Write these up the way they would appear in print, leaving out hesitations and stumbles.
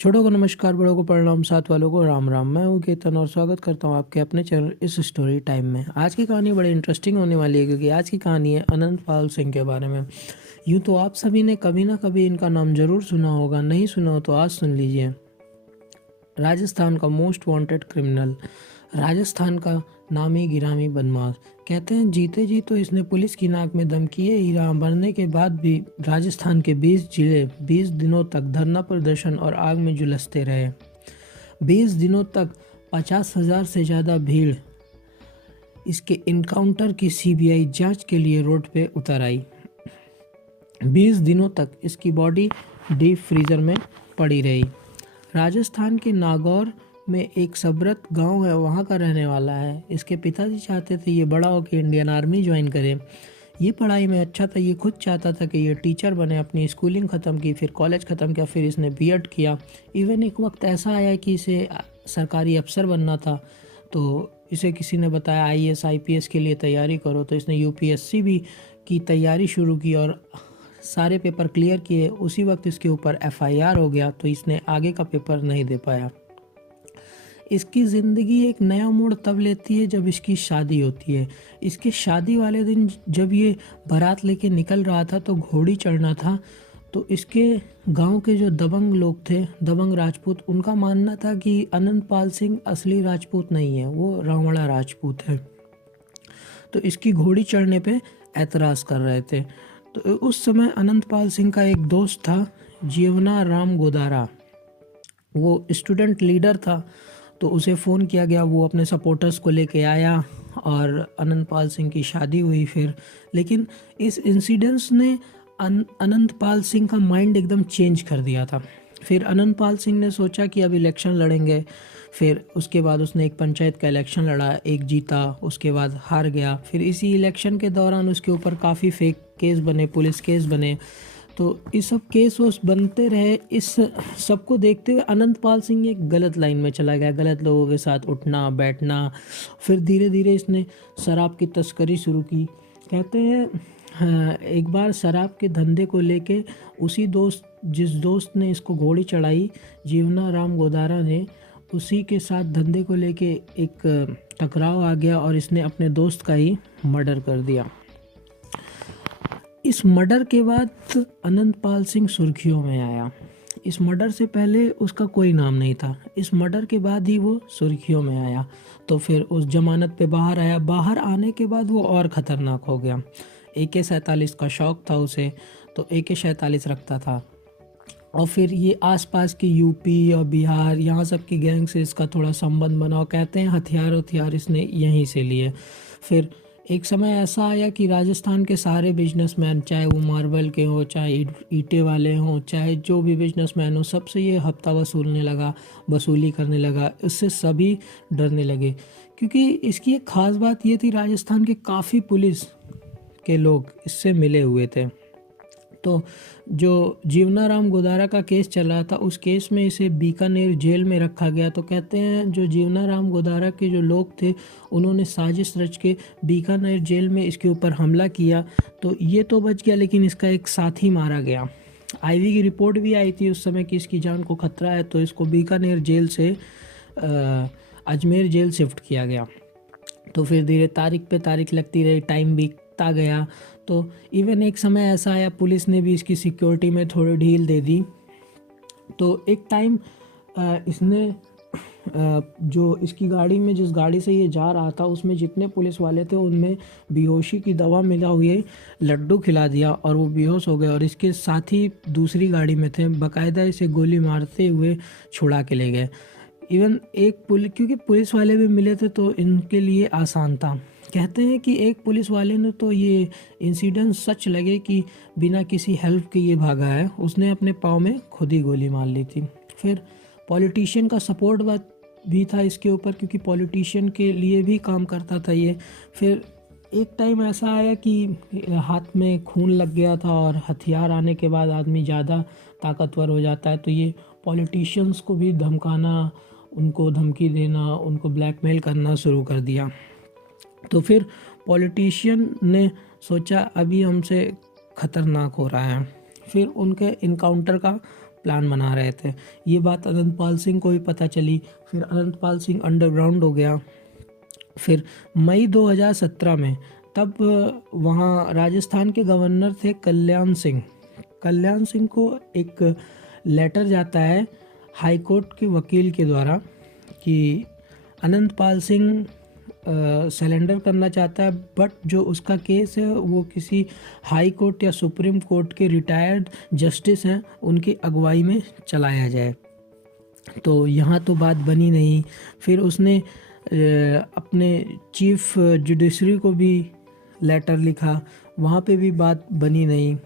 छोटों को नमस्कार, बड़ों को प्रणाम, साथ वालों को राम राम। मैं हूँ केतन और स्वागत करता हूँ आपके अपने चैनल इस स्टोरी टाइम में। आज की कहानी बड़ी इंटरेस्टिंग होने वाली है क्योंकि आज की कहानी है अनंत पाल सिंह के बारे में। यूँ तो आप सभी ने कभी ना कभी इनका नाम ज़रूर सुना होगा, नहीं सुना हो तो आज सुन लीजिए। राजस्थान का मोस्ट वांटेड क्रिमिनल, राजस्थान का नामी गिरामी बदमाश। कहते हैं जीते जी तो इसने पुलिस की नाक में दम किए हीरा मरने के बाद भी राजस्थान के 20 जिले 20 दिनों तक धरना प्रदर्शन और आग में झुलसते रहे। 20 दिनों तक 50,000 से ज़्यादा भीड़ इसके इनकाउंटर की सीबीआई जांच के लिए रोड पे उतर आई। 20 दिनों तक इसकी बॉडी डीप फ्रीजर में पड़ी रही। राजस्थान के नागौर में एक सबरत गांव है, वहां का रहने वाला है। इसके पिताजी चाहते थे ये बड़ा होकर इंडियन आर्मी ज्वाइन करे। ये पढ़ाई में अच्छा था, ये खुद चाहता था कि ये टीचर बने। अपनी स्कूलिंग ख़त्म की, फिर कॉलेज ख़त्म किया, फिर इसने बीएड किया। इवन एक वक्त ऐसा आया कि इसे सरकारी अफसर बनना था, तो इसे किसी ने बताया आईएएस आईपीएस के लिए तैयारी करो, तो इसने यूपीएससी भी की तैयारी शुरू की और सारे पेपर क्लियर किए। उसी वक्त इसके ऊपर एफआईआर हो गया, तो इसने आगे का पेपर नहीं दे पाया। इसकी ज़िंदगी एक नया मोड़ तब लेती है जब इसकी शादी होती है। इसके शादी वाले दिन जब ये बारात लेके निकल रहा था तो घोड़ी चढ़ना था, तो इसके गांव के जो दबंग लोग थे, दबंग राजपूत, उनका मानना था कि अनंत पाल सिंह असली राजपूत नहीं है, वो रावणा राजपूत है। तो इसकी घोड़ी चढ़ने पे एतराज़ कर रहे थे। तो उस समय अनंत पाल सिंह का एक दोस्त था, जीवना राम गोदारा। वो स्टूडेंट लीडर था, तो उसे फ़ोन किया गया, वो अपने सपोर्टर्स को लेके आया और अनंत पाल सिंह की शादी हुई फिर। लेकिन इस इंसिडेंस ने अनंत पाल सिंह का माइंड एकदम चेंज कर दिया था। फिर अनंत पाल सिंह ने सोचा कि अब इलेक्शन लड़ेंगे। फिर उसके बाद उसने एक पंचायत का इलेक्शन लड़ा, एक जीता, उसके बाद हार गया। फिर इसी इलेक्शन के दौरान उसके ऊपर काफ़ी फेक केस बने, पुलिस केस बने। तो इस सब केस वोस बनते रहे। इस सबको देखते हुए अनंत पाल सिंह एक गलत लाइन में चला गया, गलत लोगों के साथ उठना बैठना। फिर धीरे धीरे इसने शराब की तस्करी शुरू की। कहते हैं हाँ, एक बार शराब के धंधे को लेके जिस दोस्त ने इसको घोड़ी चढ़ाई, जीवना राम गोदारा ने, उसी के साथ धंधे को लेके एक टकराव आ गया और इसने अपने दोस्त का ही मर्डर कर दिया। इस मर्डर के बाद अनंत पाल सिंह सुर्खियों में आया। इस मर्डर से पहले उसका कोई नाम नहीं था, इस मर्डर के बाद ही वो सुर्खियों में आया। तो फिर उस जमानत पे बाहर आया। बाहर आने के बाद वो और ख़तरनाक हो गया। AK-47 का शौक़ था उसे, तो AK-47 रखता था। और फिर ये आसपास की यूपी और बिहार, यहाँ सब की गैंग से इसका थोड़ा संबंध बना। और कहते हैं हथियार इसने यहीं से लिए। फिर एक समय ऐसा आया कि राजस्थान के सारे बिजनेसमैन, चाहे वो मार्बल के हो, चाहे ईंटे वाले हों, चाहे जो भी बिजनेसमैन हो, सबसे ये हफ्ता वसूली करने लगा। इससे सभी डरने लगे क्योंकि इसकी एक ख़ास बात ये थी, राजस्थान के काफ़ी पुलिस के लोग इससे मिले हुए थे। तो जो जीवनाराम गोदारा का केस चल रहा था, उस केस में इसे बीकानेर जेल में रखा गया। तो कहते हैं जो जीवनाराम गोदारा के जो लोग थे, उन्होंने साजिश रच के बीकानेर जेल में इसके ऊपर हमला किया। तो ये तो बच गया, लेकिन इसका एक साथी मारा गया। आईवी की रिपोर्ट भी आई थी उस समय कि इसकी जान को खतरा है, तो इसको बीकानेर जेल से अजमेर जेल शिफ्ट किया गया। तो फिर धीरे तारीख पे तारीख लगती रही, टाइम बीतता गया। तो इवन एक समय ऐसा आया, पुलिस ने भी इसकी सिक्योरिटी में थोड़ी ढील दे दी। तो एक टाइम इसने जो इसकी गाड़ी में, जिस गाड़ी से ये जा रहा था, उसमें जितने पुलिस वाले थे उनमें बेहोशी की दवा मिला हुई लड्डू खिला दिया और वो बेहोश हो गए। और इसके साथी दूसरी गाड़ी में थे, बाकायदा इसे गोली मारते हुए छुड़ा के ले गए। इवन क्योंकि पुलिस वाले भी मिले थे तो इनके लिए आसान था। कहते हैं कि एक पुलिस वाले ने तो ये इंसिडेंट सच लगे कि बिना किसी हेल्प के ये भागा है, उसने अपने पाँव में खुद ही गोली मार ली थी। फिर पॉलिटिशियन का सपोर्ट भी था इसके ऊपर, क्योंकि पॉलिटिशियन के लिए भी काम करता था ये। फिर एक टाइम ऐसा आया कि हाथ में खून लग गया था और हथियार आने के बाद आदमी ज़्यादा ताकतवर हो जाता है। तो ये पॉलिटिशियंस को भी धमकाना, उनको धमकी देना, उनको ब्लैकमेल करना शुरू कर दिया। तो फिर पॉलिटिशियन ने सोचा अभी हमसे ख़तरनाक हो रहा है। फिर उनके इनकाउंटर का प्लान बना रहे थे। ये बात अनंतपाल सिंह को भी पता चली। फिर अनंतपाल सिंह अंडरग्राउंड हो गया। फिर मई 2017 में, तब वहाँ राजस्थान के गवर्नर थे कल्याण सिंह। कल्याण सिंह को एक लेटर जाता है हाई कोर्ट के वकील के द्वारा कि अनंतपाल सिंह सरेंडर करना चाहता है, बट जो उसका केस है वो किसी हाई कोर्ट या सुप्रीम कोर्ट के रिटायर्ड जस्टिस हैं उनकी अगुवाई में चलाया जाए। तो यहाँ तो बात बनी नहीं। फिर उसने अपने चीफ जुडिशरी को भी लेटर लिखा, वहाँ पे भी बात बनी नहीं।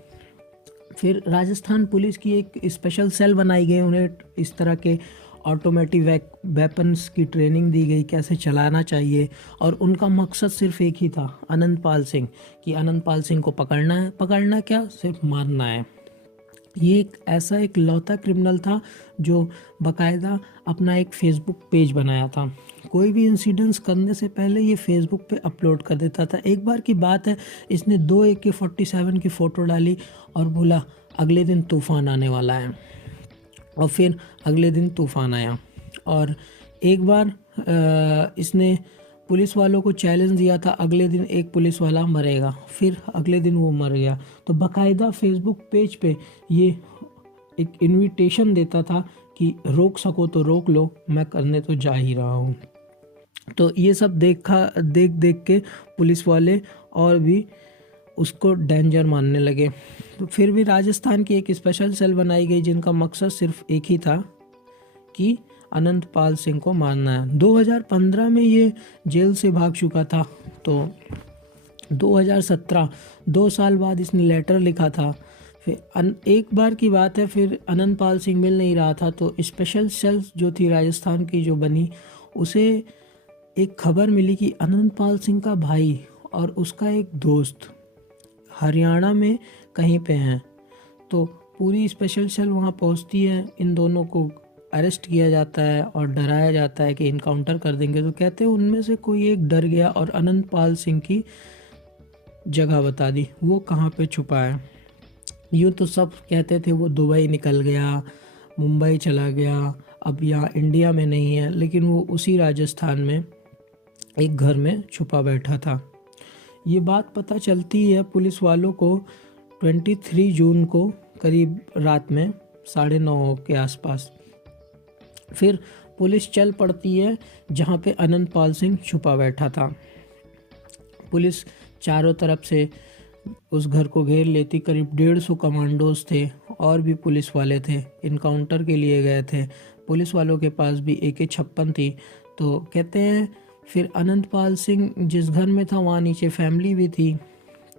फिर राजस्थान पुलिस की एक स्पेशल सेल बनाई गई, उन्हें इस तरह के ऑटोमेटिक वेपन्स की ट्रेनिंग दी गई, कैसे चलाना चाहिए। और उनका मकसद सिर्फ एक ही था, अनंतपाल सिंह, कि अनंतपाल सिंह को पकड़ना है। पकड़ना क्या, सिर्फ मारना है। ये एक ऐसा एक लौता क्रिमिनल था जो बाकायदा अपना एक फेसबुक पेज बनाया था। कोई भी इंसिडेंट्स करने से पहले ये फेसबुक पे अपलोड कर देता था। एक बार की बात है, इसने 2 AK-47 की फ़ोटो डाली और बोला अगले दिन तूफ़ान आने वाला है। और फिर अगले दिन तूफ़ान आया। और एक बार इसने पुलिस वालों को चैलेंज दिया था, अगले दिन एक पुलिस वाला मरेगा। फिर अगले दिन वो मर गया। तो बाकायदा फेसबुक पेज पे ये एक इनविटेशन देता था कि रोक सको तो रोक लो, मैं करने तो जा ही रहा हूँ। तो ये सब देख के पुलिस वाले और भी उसको डेंजर मानने लगे। तो फिर भी राजस्थान की एक स्पेशल सेल बनाई गई जिनका मकसद सिर्फ एक ही था कि अनंतपाल सिंह को मारना है। 2015 में ये जेल से भाग चुका था। तो 2017, 2 साल बाद इसने लेटर लिखा था। फिर एक बार की बात है, फिर अनंतपाल सिंह मिल नहीं रहा था, तो स्पेशल सेल जो थी राजस्थान की जो बनी, उसे एक खबर मिली कि अनंतपाल सिंह का भाई और उसका एक दोस्त हरियाणा में कहीं पे हैं। तो पूरी स्पेशल सेल वहाँ पहुँचती है, इन दोनों को अरेस्ट किया जाता है और डराया जाता है कि इनकाउंटर कर देंगे। तो कहते हैं उनमें से कोई एक डर गया और अनंतपाल सिंह की जगह बता दी, वो कहाँ पे छुपा है। यूँ तो सब कहते थे वो दुबई निकल गया, मुंबई चला गया, अब यहाँ इंडिया में नहीं है, लेकिन वो उसी राजस्थान में एक घर में छुपा बैठा था। ये बात पता चलती है पुलिस वालों को 23 जून को करीब रात में 9:30 के आसपास। फिर पुलिस चल पड़ती है जहाँ पे अनंतपाल सिंह छुपा बैठा था। पुलिस चारों तरफ से उस घर को घेर लेती। करीब 150 कमांडोज थे और भी पुलिस वाले थे, इनकाउंटर के लिए गए थे। पुलिस वालों के पास भी AK-56 थी। तो कहते हैं फिर अनंतपाल सिंह जिस घर में था वहाँ नीचे फैमिली भी थी।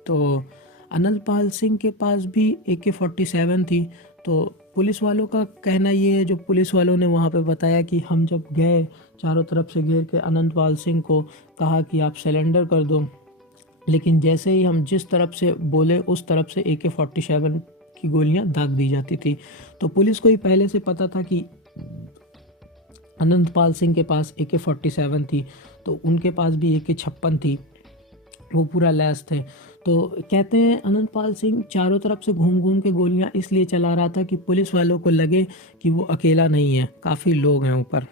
तो अनंतपाल सिंह के पास भी AK-47 थी। तो पुलिस वालों का कहना ये है, जो पुलिस वालों ने वहाँ पे बताया कि हम जब गए चारों तरफ से घेर के अनंतपाल सिंह को कहा कि आप सरेंडर कर दो, लेकिन जैसे ही हम जिस तरफ से बोले उस तरफ से AK-47 की गोलियां दाग दी जाती थी। तो पुलिस को ही पहले से पता था कि अनंतपाल सिंह के पास AK-47 थी, तो उनके पास भी AK-56 थी, वो पूरा लैस थे। तो कहते हैं अनंतपाल सिंह चारों तरफ से घूम घूम के गोलियां इसलिए चला रहा था कि पुलिस वालों को लगे कि वो अकेला नहीं है, काफ़ी लोग हैं ऊपर।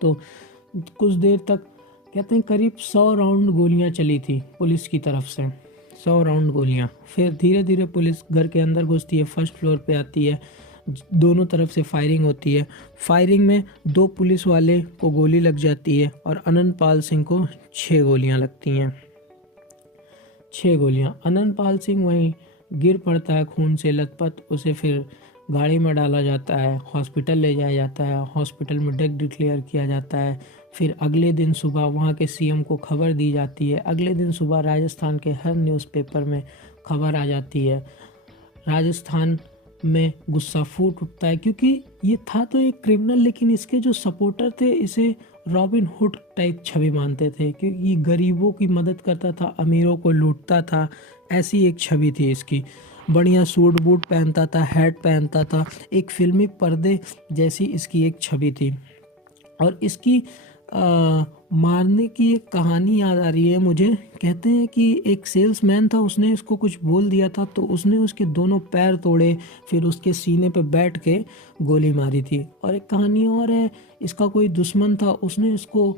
तो कुछ देर तक कहते हैं करीब 100 राउंड गोलियां चली थी पुलिस की तरफ से, 100 राउंड गोलियां। फिर धीरे धीरे पुलिस घर के अंदर घुसती है, फर्स्ट फ्लोर पे आती है, दोनों तरफ से फायरिंग होती है। फायरिंग में 2 पुलिस वाले को गोली लग जाती है और अनंतपाल सिंह को 6 गोलियां लगती हैं, 6 गोलियां। अनंतपाल सिंह वहीं गिर पड़ता है खून से लथपथ। उसे फिर गाड़ी में डाला जाता है, हॉस्पिटल ले जाया जाता है, हॉस्पिटल में डेथ डिक्लेयर किया जाता है। फिर अगले दिन सुबह वहाँ के CM को खबर दी जाती है। अगले दिन सुबह राजस्थान के हर न्यूज़पेपर में खबर आ जाती है। राजस्थान में गुस्सा फूट उठता है, क्योंकि ये था तो एक क्रिमिनल, लेकिन इसके जो सपोर्टर थे इसे रॉबिन हुड टाइप छवि मानते थे, क्योंकि ये गरीबों की मदद करता था, अमीरों को लूटता था, ऐसी एक छवि थी इसकी। बढ़िया सूट बूट पहनता था, हैट पहनता था, एक फिल्मी पर्दे जैसी इसकी एक छवि थी। और इसकी मारने की एक कहानी याद आ रही है मुझे। कहते हैं कि एक सेल्समैन था, उसने इसको कुछ बोल दिया था तो उसने उसके दोनों पैर तोड़े, फिर उसके सीने पे बैठ के गोली मारी थी। और एक कहानी और है, इसका कोई दुश्मन था, उसने इसको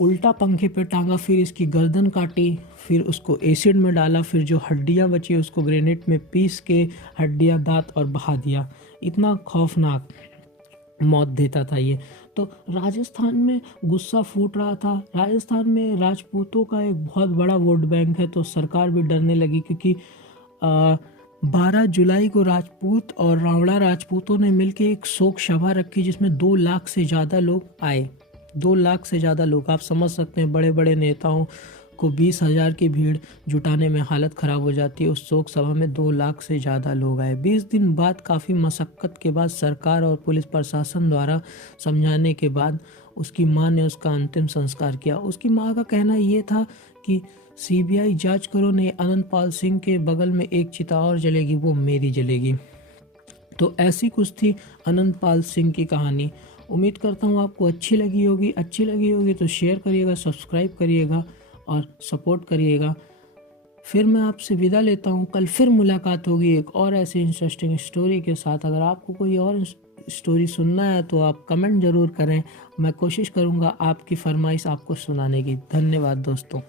उल्टा पंखे पे टांगा, फिर इसकी गर्दन काटी, फिर उसको एसिड में डाला, फिर जो हड्डियाँ बची उसको ग्रेनेड में पीस के हड्डियाँ दांत और बहा दिया। इतना खौफनाक मौत देता था ये। तो राजस्थान में गुस्सा फूट रहा था। राजस्थान में राजपूतों का एक बहुत बड़ा वोट बैंक है, तो सरकार भी डरने लगी, क्योंकि 12 जुलाई को राजपूत और रावड़ा राजपूतों ने मिलकर एक शोक सभा रखी, जिसमें 2 लाख से ज़्यादा लोग आए। 2 लाख से ज़्यादा लोग, आप समझ सकते हैं, बड़े बड़े नेताओं को 20,000 की भीड़ जुटाने में हालत ख़राब हो जाती है। उस शोक सभा में 2 लाख से ज़्यादा लोग आए। 20 दिन बाद काफ़ी मशक्क़त के बाद सरकार और पुलिस प्रशासन द्वारा समझाने के बाद उसकी मां ने उसका अंतिम संस्कार किया। उसकी मां का कहना ये था कि सीबीआई जांच करो, नहीं अनंतपाल सिंह के बगल में एक चिता और जलेगी, वो मेरी जलेगी। तो ऐसी कुछ थी अनंतपाल सिंह की कहानी। उम्मीद करता हूँ आपको अच्छी लगी होगी तो शेयर करिएगा, सब्सक्राइब करिएगा और सपोर्ट करिएगा। फिर मैं आपसे विदा लेता हूँ। कल फिर मुलाकात होगी एक और ऐसी इंटरेस्टिंग स्टोरी के साथ। अगर आपको कोई और स्टोरी सुनना है तो आप कमेंट ज़रूर करें, मैं कोशिश करूँगा आपकी फरमाइश आपको सुनाने की। धन्यवाद दोस्तों।